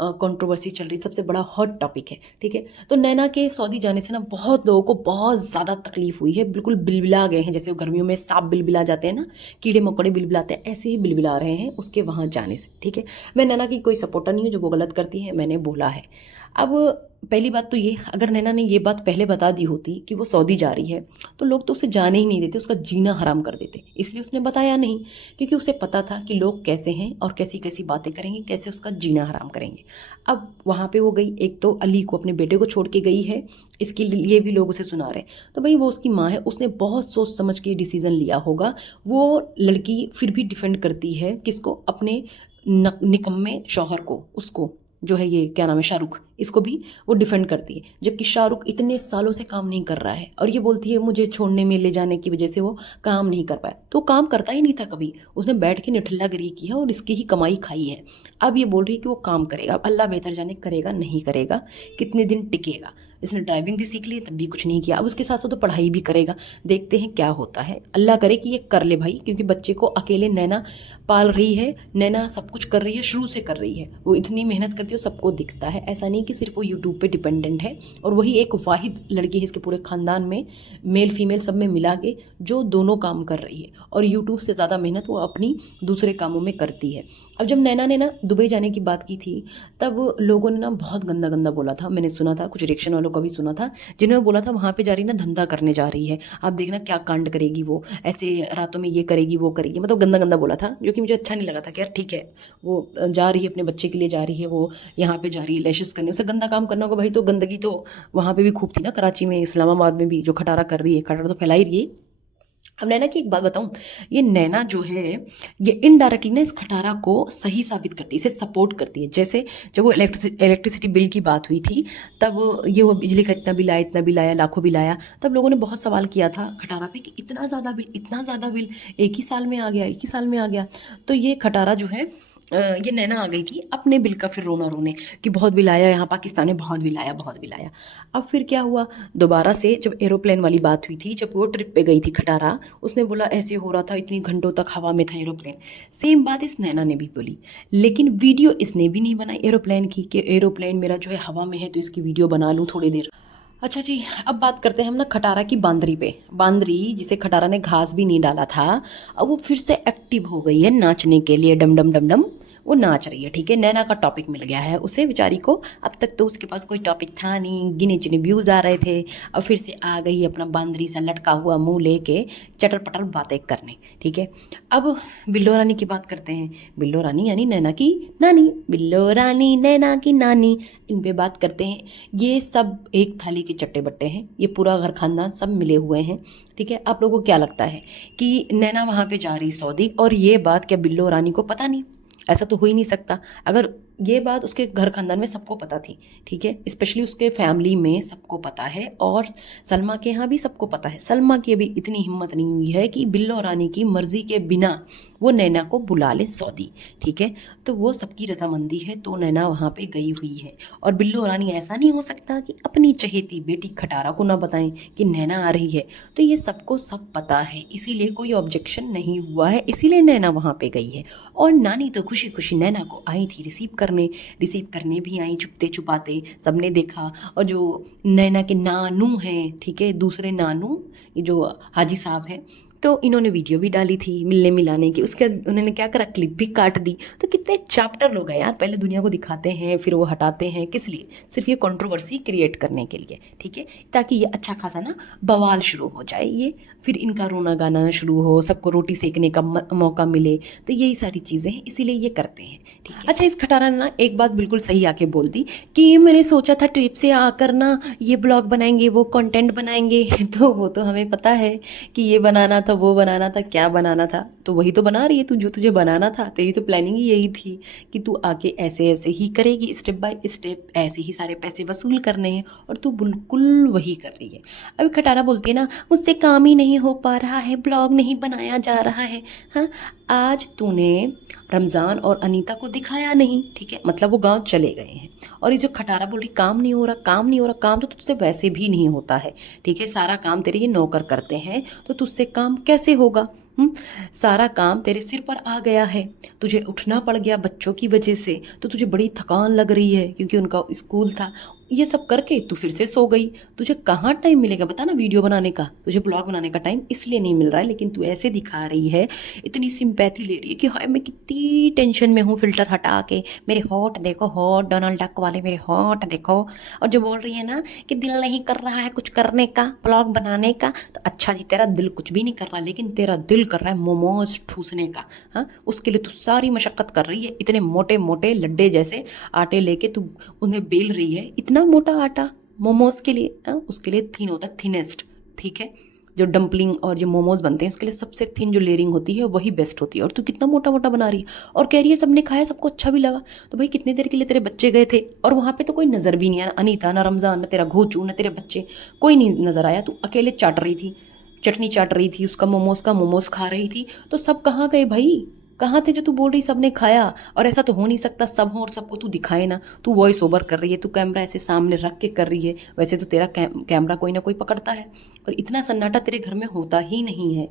कंट्रोवर्सी चल रही, सबसे बड़ा हॉट टॉपिक है, ठीक है? तो नैना के सऊदी जाने से ना बहुत लोगों को बहुत ज़्यादा तकलीफ हुई है, बिल्कुल बिलबिला गए हैं, जैसे वो गर्मियों में सांप बिलबिला जाते हैं ना, कीड़े मकोड़े बिलबिलाते हैं, ऐसे ही बिलबिला रहे हैं उसके वहाँ जाने से, ठीक है? मैं नैना की कोई सपोर्टर नहीं हूँ, जो वो गलत करती है मैंने बोला है। अब पहली बात तो ये, अगर नैना ने ये बात पहले बता दी होती कि वो सऊदी जा रही है, तो लोग तो उसे जाने ही नहीं देते, उसका जीना हराम कर देते, इसलिए उसने बताया नहीं, क्योंकि उसे पता था कि लोग कैसे हैं और कैसी कैसी बातें करेंगे, कैसे उसका जीना हराम करेंगे। अब वहाँ पे वो गई, एक तो अली को, अपने बेटे को छोड़ के गई है, इसके लिए भी लोग उसे सुना रहे हैं, तो भाई वो उसकी माँ है, उसने बहुत सोच समझ के डिसीज़न लिया होगा। वो लड़की फिर भी डिफेंड करती है किसको? अपने निकम्मे शौहर को, उसको जो है, ये क्या नाम है, शाहरुख, इसको भी वो डिफेंड करती है, जबकि शाहरुख इतने सालों से काम नहीं कर रहा है, और ये बोलती है मुझे छोड़ने में ले जाने की वजह से वो काम नहीं कर पाया। तो काम करता ही नहीं था कभी, उसने बैठ के निठल्लागिरी की है और इसकी ही कमाई खाई है। अब ये बोल रही है कि वो काम करेगा, अब अल्लाह बेहतर जाने करेगा नहीं करेगा, कितने दिन टिकेगा। इसने ड्राइविंग भी सीख ली तब भी कुछ नहीं किया, अब उसके साथ साथ तो पढ़ाई भी करेगा। देखते हैं क्या होता है, अल्लाह करे कि ये कर ले भाई, क्योंकि बच्चे को अकेले नैना पाल रही है, नैना सब कुछ कर रही है, शुरू से कर रही है, वो इतनी मेहनत करती है, सबको दिखता है, ऐसा नहीं कि सिर्फ वो यूट्यूब पे डिपेंडेंट है। और वही एक वाहिद लड़की है इसके पूरे ख़ानदान में, मेल फीमेल सब में मिला के, जो दोनों काम कर रही है, और यूट्यूब से ज़्यादा मेहनत वो अपनी दूसरे कामों में करती है। अब जब नैना ने ना दुबई जाने की बात की थी, तब लोगों ने ना बहुत गंदा गंदा बोला था, मैंने सुना था, कुछ रिएक्शन वालों का भी सुना था, जिन्होंने बोला था वहाँ पे जा रही ना धंधा करने जा रही है, आप देखना क्या कांड करेगी वो, ऐसे रातों में ये करेगी वो करेगी, मतलब गंदा गंदा बोला था, जो कि मुझे अच्छा नहीं लगा था कि यार ठीक है, वो जा रही है अपने बच्चे के लिए जा रही है, वो यहाँ पे जा रही है लैशेस करने, उसे गंदा काम करना होगा भाई। तो गंदगी तो वहाँ पे भी खूब थी ना, कराची में, इस्लामाबाद में भी, जो खटारा कर रही है, खटारा तो फैला ही रही है। अब नैना की एक बात बताऊं, ये नैना जो है, ये इनडायरेक्टली ना इस खटारा को सही साबित करती है, इसे सपोर्ट करती है। जैसे जब वो इलेक्ट्रिसिटी बिल की बात हुई थी, तब ये वो बिजली का इतना बिल आया, लाखों बिल आया, तब लोगों ने बहुत सवाल किया था खटारा पे कि इतना ज़्यादा बिल एक ही साल में आ गया, एक ही साल में आ गया। तो ये खटारा जो है, ये नैना आ गई थी अपने बिल का फिर रोना रोने कि बहुत बिल आया, यहाँ पाकिस्तान में बहुत बिल आया, बहुत बिल आया। अब फिर क्या हुआ, दोबारा से जब एरोप्लेन वाली बात हुई थी, जब वो ट्रिप पे गई थी खटारा, उसने बोला ऐसे हो रहा था, इतनी घंटों तक हवा में था एरोप्लेन। सेम बात इस नैना ने भी बोली, लेकिन वीडियो इसने भी नहीं बनाई एरोप्लेन की, कि एरोप्लेन मेरा जो है हवा में है तो इसकी वीडियो बना लूँ थोड़ी देर। अच्छा जी, अब बात करते हैं हम ना खटारा की बांदरी पे। बांदरी जिसे खटारा ने घास भी नहीं डाला था, अब वो फिर से एक्टिव हो गई है नाचने के लिए, डम डम डम डम। वो नाच रही है, ठीक है। नैना का टॉपिक मिल गया है उसे बेचारी को। अब तक तो उसके पास कोई टॉपिक था नहीं, गिने चुने व्यूज़ आ रहे थे। अब फिर से आ गई अपना बांदरी सा लटका हुआ मुंह लेके चटर पटर बातें करने, ठीक है। अब बिल्लो रानी की बात करते हैं। बिल्लो रानी यानी नैना की नानी, बिल्लो रानी नैना की नानी, इन पे बात करते हैं। ये सब एक थाली के चट्टे बट्टे हैं, ये पूरा घर खानदान सब मिले हुए हैं, ठीक है। आप लोगों को क्या लगता है कि नैना वहाँ पे जा रही सऊदी और ये बात क्या बिल्लो रानी को पता नहीं? ऐसा तो हो ही नहीं सकता। अगर ये बात उसके घर खानदान में सबको पता थी, ठीक है, स्पेशली उसके फैमिली में सबको पता है और सलमा के यहाँ भी सबको पता है। सलमा की अभी इतनी हिम्मत नहीं हुई है कि बिल्लो रानी की मर्जी के बिना वो नैना को बुला ले सऊदी, ठीक है। तो वो सबकी रजामंदी है तो नैना वहाँ पे गई हुई है। और बिल्लो रानी ऐसा नहीं हो सकता कि अपनी चहेती बेटी खटारा को ना बताएं कि नैना आ रही है। तो ये सबको सब पता है, इसीलिए कोई ऑब्जेक्शन नहीं हुआ है, इसीलिए नैना वहाँ पे गई है। और नानी तो खुशी खुशी नैना को आई थी रिसीव करने भी आई छुपते छुपाते, सबने देखा। और जो नैना के नानू हैं, ठीक है, दूसरे नानू, ये जो हाजी साहब हैं, तो इन्होंने वीडियो भी डाली थी मिलने मिलाने की। उसके बाद उन्होंने क्या करा, क्लिप भी काट दी। तो कितने चैप्टर लोग हैं यार, पहले दुनिया को दिखाते हैं फिर वो हटाते हैं, किस लिए? सिर्फ ये कंट्रोवर्सी क्रिएट करने के लिए, ठीक है, ताकि ये अच्छा खासा ना बवाल शुरू हो जाए, ये फिर इनका रोना गाना शुरू हो, सबको रोटी सेकने का मौका मिले। तो यही सारी चीज़ें हैं, इसीलिए ये करते हैं, ठीक है। अच्छा, इस खटारा ने ना एक बात बिल्कुल सही आके बोल दी कि मैंने सोचा था ट्रिप से आकर ना ये ब्लॉग बनाएंगे, वो कंटेंट बनाएंगे तो वो तो हमें पता है कि ये बनाना था, वो बनाना था, क्या बनाना था, तो वही तो बना रही है तू, जो तुझे बनाना था। तेरी तो प्लानिंग ही यही थी कि तू आके ऐसे ऐसे ही करेगी, स्टेप बाय स्टेप ऐसे ही सारे पैसे वसूल करने हैं, और तू बिल्कुल वही कर रही है। अभी खटारा बोलती है ना, मुझसे काम ही नहीं हो पा रहा है, ब्लॉग नहीं बनाया जा रहा है। हाँ, आज तूने रमज़ान और अनीता को दिखाया नहीं, ठीक है, मतलब वो गांव चले गए हैं। और ये जो खटारा बोल रही काम नहीं हो रहा, काम नहीं हो रहा, काम तो तुझसे वैसे भी नहीं होता है, ठीक है, सारा काम तेरे ये नौकर करते हैं, तो तुझसे काम कैसे होगा? सारा काम तेरे सिर पर आ गया है, तुझे उठना पड़ गया बच्चों की वजह से, तो तुझे बड़ी थकान लग रही है क्योंकि उनका स्कूल था। ये सब करके तू फिर से सो गई। तुझे कहाँ टाइम मिलेगा बता ना वीडियो बनाने का, तुझे ब्लॉग बनाने का टाइम इसलिए नहीं मिल रहा है। लेकिन तू ऐसे दिखा रही है, इतनी सिंपैथी ले रही है कि हाय मैं कितनी टेंशन में हूँ, फिल्टर हटा के मेरे होठ देखो, होठ डोनाल्ड डक वाले मेरे होठ देखो। और जो बोल रही है ना कि दिल नहीं कर रहा है कुछ करने का, ब्लॉग बनाने का, तो अच्छा जी, तेरा दिल कुछ भी नहीं कर रहा, लेकिन तेरा दिल कर रहा है मोमोज ठूसने का। हाँ, उसके लिए तू सारी मशक्कत कर रही है, इतने मोटे मोटे लड्डे जैसे आटे लेके तू उन्हें बेल रही है। इतना मोटा आटा मोमोज के लिए, उसके लिए थिन होता है, थिनेस्ट, ठीक है। जो डंपलिंग और जो मोमोज बनते हैं उसके लिए सबसे थिन जो लेयरिंग होती है वही बेस्ट होती है। और तू कितना मोटा मोटा बना रही है और कह रही है सबने खाया, सबको अच्छा भी लगा। तो भाई कितनी देर के लिए तेरे बच्चे गए थे और वहाँ पे तो कोई नज़र भी नहीं आया, अनीता ना रमज़ान ना तेरा घोचू ना तेरे बच्चे, कोई नहीं नज़र आया। तू अकेले चाट रही थी, चटनी चाट रही थी, उसका मोमोज का मोमोज खा रही थी। तो सब कहाँ गए भाई, कहाँ थे जो तू बोल रही सबने खाया? और ऐसा तो हो नहीं सकता सब हो और सबको तू दिखाए ना। तू वॉइस ओवर कर रही है, तू कैमरा ऐसे सामने रख के कर रही है, वैसे तो तेरा कैमरा कोई ना कोई पकड़ता है। और इतना सन्नाटा तेरे घर में होता ही नहीं है।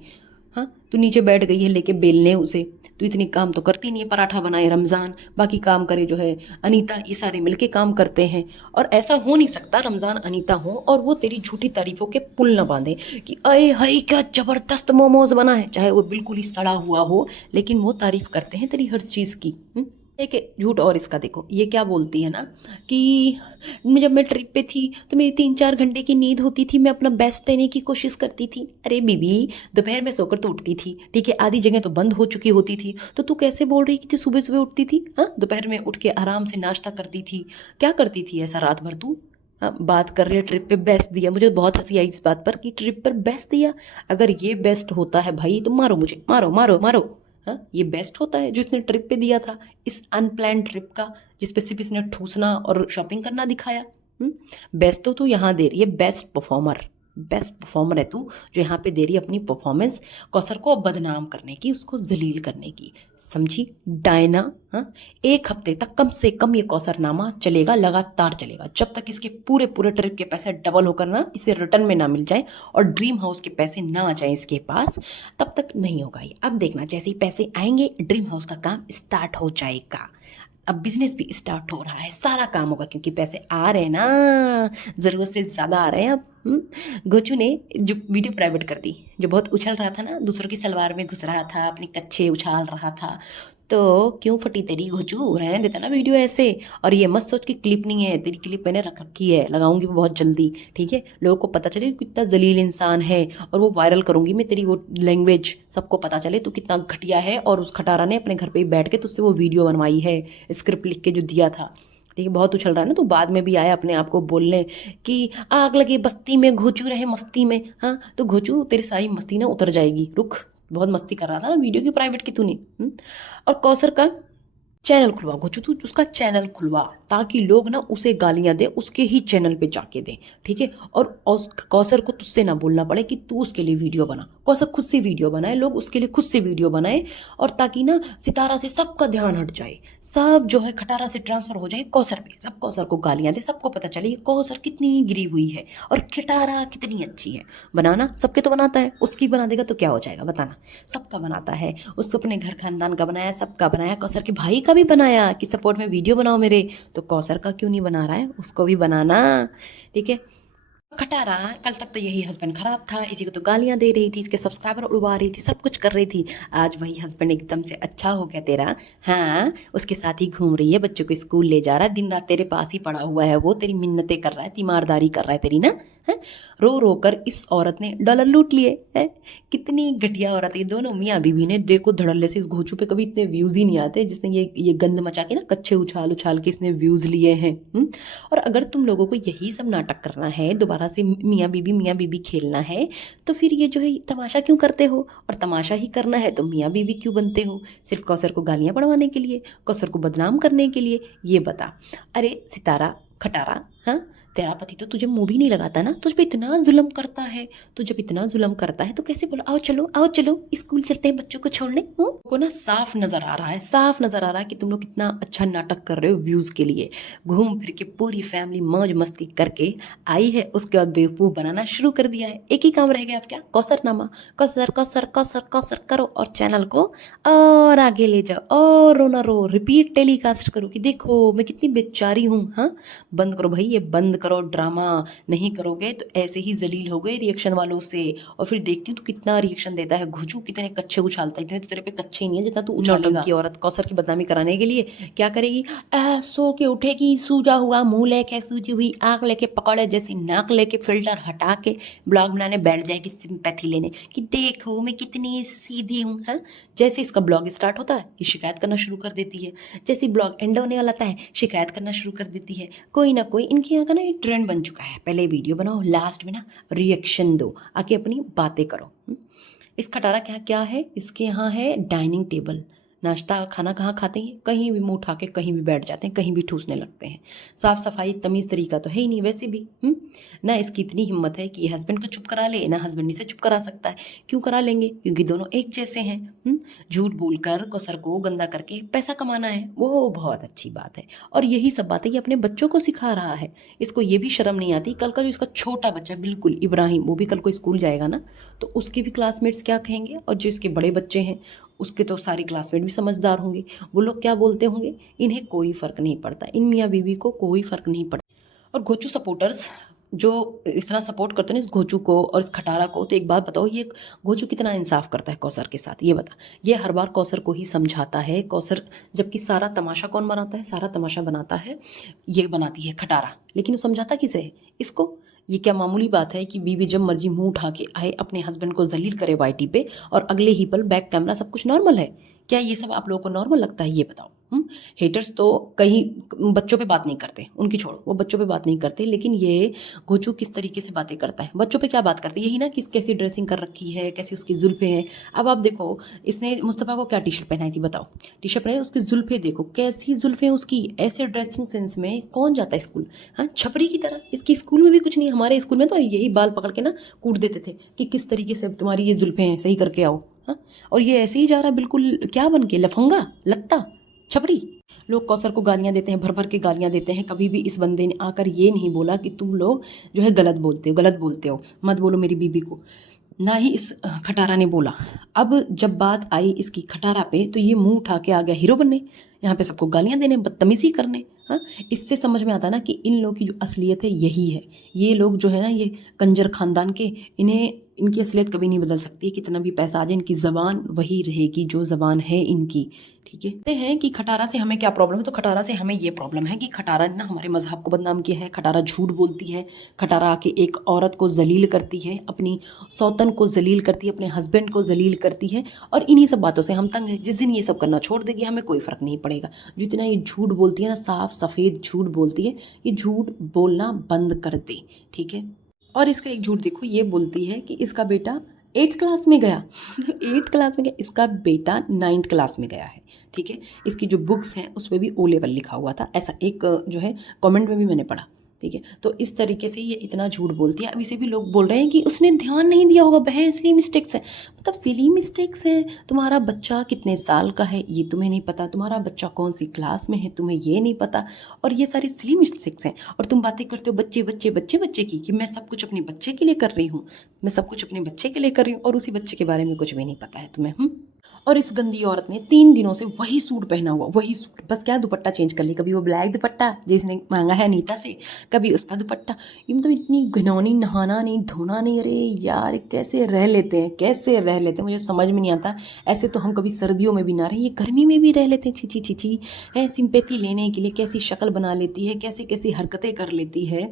हाँ, तू नीचे बैठ गई है लेके बेलने उसे। तू इतनी काम तो करती नहीं है, पराठा बनाए रमज़ान, बाकी काम करे जो है अनीता, ये सारे मिलके काम करते हैं। और ऐसा हो नहीं सकता रमज़ान अनीता हो और वो तेरी झूठी तारीफों के पुल ना बांधे कि अरे हाय क्या ज़बरदस्त मोमोज बना है, चाहे वो बिल्कुल ही सड़ा हुआ हो, लेकिन वो तारीफ करते हैं तेरी हर चीज़ की। एक झूठ और इसका देखो, ये क्या बोलती है ना कि जब मैं ट्रिप पे थी तो मेरी 3-4 घंटे की नींद होती थी, मैं अपना बेस्ट देने की कोशिश करती थी। अरे बीबी, दोपहर में सोकर तो उठती थी, ठीक है, आधी जगह तो बंद हो चुकी होती थी, तो तू कैसे बोल रही कि तू सुबह सुबह उठती थी? हाँ, दोपहर में उठ के आराम से नाश्ता करती थी, क्या करती थी ऐसा रात भर तू? हाँ, बात कर रही है ट्रिप पे बेस्ट दिया। मुझे बहुत हंसी आई इस बात पर कि ट्रिप पर बेस्ट दिया। अगर ये बेस्ट होता है भाई तो मारो मुझे, मारो मारो मारो। हाँ, ये बेस्ट होता है जो इसने ट्रिप पे दिया था, इस अनप्लान ट्रिप का, जिसपे सिर्फ इसने ठूसना और शॉपिंग करना दिखाया। बेस्ट तो तू यहाँ दे रही है, बेस्ट परफॉर्मर, बेस्ट परफॉर्मर है तू जो यहाँ पे दे रही है अपनी परफॉर्मेंस कौसर को बदनाम करने की, उसको जलील करने की, समझी डायना? हाँ, 1 हफ्ते तक कम से कम ये कौसरनामा चलेगा, लगातार चलेगा, जब तक इसके पूरे पूरे ट्रिप के पैसे डबल होकर ना इसे रिटर्न में ना मिल जाए और ड्रीम हाउस के पैसे ना आ जाए इसके पास, तब तक नहीं होगा ये। अब देखना, जैसे ही पैसे आएंगे ड्रीम हाउस का काम स्टार्ट हो जाएगा। अब बिजनेस भी स्टार्ट हो रहा है, सारा काम होगा क्योंकि पैसे आ रहे हैं ना, ज़रूरत से ज़्यादा आ रहे हैं अब। गोचू ने जो वीडियो प्राइवेट कर दी, जो बहुत उछल रहा था ना, दूसरों की सलवार में घुस रहा था, अपने कच्छे उछाल रहा था, तो क्यों फटी तेरी घुचू, रहने देता ना वीडियो ऐसे। और ये मत सोच कि क्लिप नहीं है, तेरी क्लिप मैंने रख रखी है, लगाऊंगी वो बहुत जल्दी, ठीक है। लोगों को पता चले तू कितना जलील इंसान है, और वो वायरल करूंगी मैं तेरी वो लैंग्वेज, सबको पता चले तू कितना घटिया है। और उस खटारा ने अपने घर पे ही बैठ के तुझसे वो वीडियो बनवाई है, स्क्रिप्ट लिख के जो दिया था, ठीक है। बहुत उछल रहा है ना, तो बाद में भी आया अपने आप को बोलने कि आग लगे बस्ती में घोचू रहे मस्ती में। हाँ तो घोचू, तेरी सारी मस्ती ना उतर जाएगी, रुक। बहुत मस्ती कर रहा था ना वीडियो की, प्राइवेट की तूने। और कौसर का चैनल खुलवा घोचू, तू उसका चैनल खुलवा, ताकि लोग ना उसे गालियां दे, उसके ही चैनल पे जाके दें, ठीक है। और कौसर को तुझसे ना बोलना पड़े कि तू उसके लिए वीडियो बना, कौसर खुद से वीडियो बनाए, लोग उसके लिए खुद से वीडियो बनाए। और ताकि ना सितारा से सबका ध्यान हट जाए, सब जो है खटारा से ट्रांसफर हो जाए कौसर पे, सब कौसर को गालियां दे, सबको पता चले ये कौसर कितनी गिरी हुई है और खटारा कितनी अच्छी है। बनाना सबके तो बनाता है, उसकी बना देगा तो क्या हो जाएगा, बताना। सबका बनाता है, उसको अपने घर खानदान का बनाया, सबका बनाया, कौसर के भाई का भी बनाया कि सपोर्ट में वीडियो बनाओ मेरे। तो कौसर का क्यों नहीं बना रहा है, उसको भी बनाना, ठीक है। खटारा कल तक तो यही हस्बैंड खराब था, इसी को तो गालियां दे रही थी, इसके सब्सक्राइबर उड़वा रही थी, सब कुछ कर रही थी। आज वही हस्बैंड एकदम से अच्छा हो गया तेरा, हाँ उसके साथ ही घूम रही है, बच्चों को स्कूल ले जा रहा है, दिन रात तेरे पास ही पड़ा हुआ है वो, तेरी मिन्नतें कर रहा है, तीमारदारी कर रहा है तेरी ना, है। रो रो कर इस औरत ने डॉलर लूट लिए है। कितनी घटिया औरत है। दोनों मियाँ बीवी ने देखो धड़ल्ले से, इस घोचू पे कभी इतने व्यूज ही नहीं आते जिसने ये गंद मचा के ना, कच्चे उछाल उछाल के इसने व्यूज लिए हैं। और अगर तुम लोगों को यही सब नाटक करना है, दोबारा से मियाँ बीबी खेलना है, तो फिर ये जो है तमाशा क्यों करते हो। और तमाशा ही करना है तो मियाँ बीबी क्यों बनते हो, सिर्फ कौसर को गालियाँ पड़वाने के लिए, कौसर को बदनाम करने के लिए, ये बता। अरे सितारा खटारा, हाँ तेरा पति तो तुझे मुंह भी नहीं लगाता ना, तुझ पे इतना जुल्म करता है। तो जब इतना जुल्म करता है तो कैसे बोलो आओ चलो स्कूल चलते हैं बच्चों को छोड़ने। को ना साफ नजर आ रहा है, साफ नजर आ रहा है कि तुम लोग कितना अच्छा नाटक कर रहे हो व्यूज के लिए। घूम फिर के पूरी फैमिली मौज मस्ती करके आई है, उसके बाद बेवकूफ बनाना शुरू कर दिया है। एक ही काम रह गया अब, क्या, कौसरनामा। कौसर कौसर कौसर कौसर करो और चैनल को और आगे ले जाओ, और रो ना रो, रिपीट टेलीकास्ट करो कि देखो मैं कितनी बेचारी हूँ। हाँ बंद करो भाई, ये बंद करो ड्रामा, नहीं करोगे तो ऐसे ही जलील हो गए रिएक्शन वालों से। और फिर देखती हूँ तू कितना रिएक्शन देता है, घुचू कितने कच्चे उछालता है, इतने तो तेरे पे कच्चे ही नहीं है जितना तू उछालेगा। की औरत कौसर की बदनामी कराने के लिए क्या करेगी, सो के उठेगी, सूजा हुआ मुंह लेके, सूजी हुई आंख लेके, पकौड़े जैसी नाक लेके, फिल्टर हटा के ब्लॉग बनाने बैठ जाएगी, सिंपैथी लेने कि देखो मैं कितनी सीधी हूँ। हाँ जैसे इसका ब्लॉग स्टार्ट होता है कि शिकायत करना शुरू कर देती है, जैसे ब्लॉग एंड होने वाला है शिकायत करना शुरू कर देती है। कोई ना कोई इनके यहाँ का ना ये ट्रेंड बन चुका है, पहले वीडियो बनाओ, लास्ट में ना रिएक्शन दो, आके अपनी बातें करो। इस खटारा के यहाँ क्या है, इसके यहाँ है डाइनिंग टेबल। नाश्ता खाना कहाँ खाते हैं, कहीं भी मुंह उठा के कहीं भी बैठ जाते हैं, कहीं भी ठूसने लगते हैं। साफ सफाई तमीज़ तरीका तो है ही नहीं वैसे भी। ना इसकी इतनी हिम्मत है कि हस्बैंड को चुप करा ले, ना हस्बैंड इसे चुप करा सकता है। क्यों करा लेंगे, क्योंकि दोनों एक जैसे हैं। झूठ बोलकर कौसर को गंदा करके पैसा कमाना है, वो बहुत अच्छी बात है। और यही सब बातें ये अपने बच्चों को सिखा रहा है। इसको ये भी शर्म नहीं आती, कल का जो इसका छोटा बच्चा बिल्कुल इब्राहिम, वो भी कल को स्कूल जाएगा ना, तो उसके भी क्लासमेट्स क्या कहेंगे, और जो इसके बड़े बच्चे हैं उसके तो सारे क्लासमेट भी समझदार होंगे, वो लोग क्या बोलते होंगे। इन्हें कोई फ़र्क नहीं पड़ता, इन मियाँ बीवी को कोई फ़र्क नहीं पड़ता। और घोचू सपोर्टर्स जो इतना सपोर्ट करते हैं इस घोचू को और इस खटारा को, तो एक बात बताओ, ये घोचू कितना इंसाफ करता है कौसर के साथ, ये बता। ये हर बार कौसर को ही समझाता है कौसर, जबकि सारा तमाशा कौन बनाता है, सारा तमाशा बनाता है ये बनाती है खटारा, लेकिन वो समझाता किसे है, इसको। ये क्या मामूली बात है कि बीवी जब मर्जी मुंह उठा के आए, अपने हस्बैंड को जलील करे वाईटी पे, और अगले ही पल बैक कैमरा सब कुछ नॉर्मल है। क्या ये सब आप लोगों को नॉर्मल लगता है, ये बताओ। हेटर्स तो कहीं बच्चों पे बात नहीं करते, उनकी छोड़ो, वो बच्चों पे बात नहीं करते, लेकिन ये घोचू किस तरीके से बातें करता है बच्चों पे, क्या बात करते हैं, यही ना किस कैसी ड्रेसिंग कर रखी है, कैसी उसकी जुल्फे हैं। अब आप देखो, इसने मुस्तफ़ा को क्या टी शर्ट पहनाई थी बताओ, टी शर्ट पहनाई, उसकी जुल्फे देखो कैसी जुल्फे उसकी, ऐसे ड्रेसिंग सेंस में कौन जाता है स्कूल। हाँ छपरी की तरह, इसकी स्कूल में भी कुछ नहीं, हमारे स्कूल में तो यही बाल पकड़ के ना कूट देते थे कि किस तरीके से तुम्हारी ये जुल्फे हैं, सही करके आओ। हाँ और ये ऐसे ही जा रहा बिल्कुल, क्या बन के, लफंगा लगता छपरी। लोग कौसर को गालियां देते हैं, भर भर के गालियां देते हैं, कभी भी इस बंदे ने आकर ये नहीं बोला कि तुम लोग जो है गलत बोलते हो, मत बोलो मेरी बीबी को, ना ही इस खटारा ने बोला। अब जब बात आई इसकी खटारा पे, तो ये मुंह उठा के आ गया हीरो बनने, यहाँ पे सबको गालियाँ देने, बदतमीज़ी करने। हाँ, इससे समझ में आता है ना कि इन लोगों की जो असलियत है यही है। ये लोग जो है ना, ये कंजर खानदान के, इन्हें इनकी असलियत कभी नहीं बदल सकती। कितना भी पैसा आ जाए, इनकी ज़बान वही रहेगी जो ज़बान है इनकी। ठीक है, कहते हैं कि खटारा से हमें क्या प्रॉब्लम है, तो खटारा से हमें ये प्रॉब्लम है कि खटारा ने ना हमारे मजहब को बदनाम किया है। खटारा झूठ बोलती है, खटारा आके एक औरत को जलील करती है, अपनी सौतन को जलील करती है, अपने हस्बैंड को जलील करती है। और इन्हीं सब बातों से हम तंग हैं। जिस दिन ये सब करना छोड़ देगी, हमें कोई फ़र्क नहीं पड़ेगा। जितना ये झूठ बोलती है ना, साफ सफ़ेद झूठ बोलती है, ये झूठ बोलना बंद कर दे। ठीक है, और इसका एक झूठ देखो, ये बोलती है कि इसका बेटा 8th क्लास में गया। 8th क्लास में गया, इसका बेटा 9th क्लास में गया है। ठीक है, इसकी जो बुक्स हैं उस पर भी O लेवल लिखा हुआ था, ऐसा एक जो है कमेंट में भी मैंने पढ़ा। ठीक है, तो इस तरीके से ये इतना झूठ बोलती है। अब इसे भी लोग बोल रहे हैं कि उसने ध्यान नहीं दिया होगा, बहन सिली मिस्टेक्स है। मतलब सिली मिस्टेक्स है, तुम्हारा बच्चा कितने साल का है ये तुम्हें नहीं पता, तुम्हारा बच्चा कौन सी क्लास में है तुम्हें ये नहीं पता, और ये सारी सिली मिस्टेक्स हैं। और तुम बातें करते हो बच्चे बच्चे बच्चे बच्चे की, कि मैं सब कुछ अपने बच्चे के लिए कर रही हूँ, मैं सब कुछ अपने बच्चे के लिए कर रही हूँ, और उसी बच्चे के बारे में कुछ भी नहीं पता है तुम्हें। और इस गंदी औरत ने 3 दिनों से वही सूट पहना हुआ, वही सूट, बस क्या दुपट्टा चेंज कर ली। कभी वो ब्लैक दुपट्टा जिसने मांगा है अनीता से, कभी उसका दुपट्टा। ये मतलब इतनी घिनौनी, नहाना नहीं धोना नहीं, अरे यार कैसे रह लेते हैं, कैसे रह लेते हैं, मुझे समझ में नहीं आता। ऐसे तो हम कभी सर्दियों में भी ना रहे, ये गर्मी में भी रह लेते हैं। छी छी छी है, सिंपैथी लेने के लिए कैसी शक्ल बना लेती है, कैसे कैसी हरकतें कर लेती है।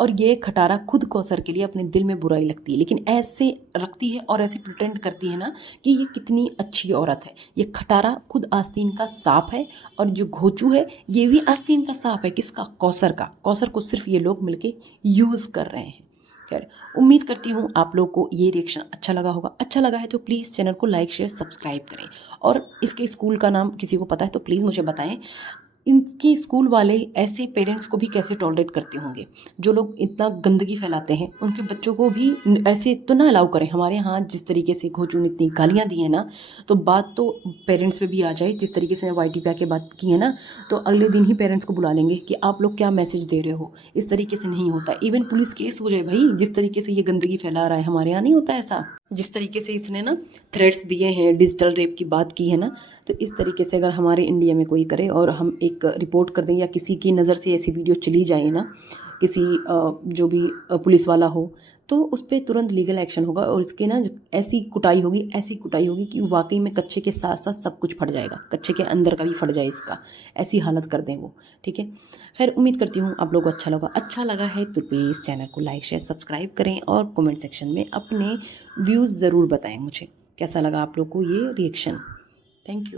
और ये खटारा खुद कौसर के लिए अपने दिल में बुराई लगती है, लेकिन ऐसे रखती है और ऐसे प्रिटेंड करती है ना कि ये कितनी अच्छी औरत है। ये खटारा खुद आस्तीन का सांप है, और जो घोचू है ये भी आस्तीन का सांप है। किसका? कौसर का। कौसर को सिर्फ ये लोग मिलके यूज़ कर रहे हैं। खैर, उम्मीद करती हूँ आप लोग को ये रिएक्शन अच्छा लगा होगा। अच्छा लगा है तो प्लीज़ चैनल को लाइक शेयर सब्सक्राइब करें, और इसके स्कूल का नाम किसी को पता है तो प्लीज़ मुझे बताएं। इनके स्कूल वाले ऐसे पेरेंट्स को भी कैसे टॉलरेट करते होंगे, जो लोग इतना गंदगी फैलाते हैं, उनके बच्चों को भी ऐसे तो ना अलाउ करें। हमारे यहाँ जिस तरीके से घोचू ने इतनी गालियाँ दी हैं ना, तो बात तो पेरेंट्स पे भी आ जाए। जिस तरीके से YT पे आके बात की है ना, तो अगले दिन ही पेरेंट्स को बुला लेंगे कि आप लोग क्या मैसेज दे रहे हो। इस तरीके से नहीं होता, इवन पुलिस केस हो जाए भाई। जिस तरीके से ये गंदगी फैला रहा है, हमारे यहाँ नहीं होता ऐसा। जिस तरीके से इसने ना थ्रेट्स दिए हैं, डिजिटल रेप की बात की है ना, तो इस तरीके से अगर हमारे इंडिया में कोई करे और हम एक रिपोर्ट कर दें, या किसी की नज़र से ऐसी वीडियो चली जाए ना, किसी जो भी पुलिस वाला हो, तो उस पर तुरंत लीगल एक्शन होगा। और इसकी ना ऐसी कुटाई होगी, ऐसी कुटाई होगी कि वाकई में कच्चे के साथ साथ सब कुछ फट जाएगा, कच्चे के अंदर का भी फट जाए इसका, ऐसी हालत कर दें वो। ठीक है, खैर उम्मीद करती हूँ आप लोगों को अच्छा लगा है तो प्लीज़ चैनल को लाइक शेयर सब्सक्राइब करें, और कमेंट सेक्शन में अपने व्यूज़ ज़रूर बताएं मुझे कैसा लगा आप लोग को ये रिएक्शन। Thank you.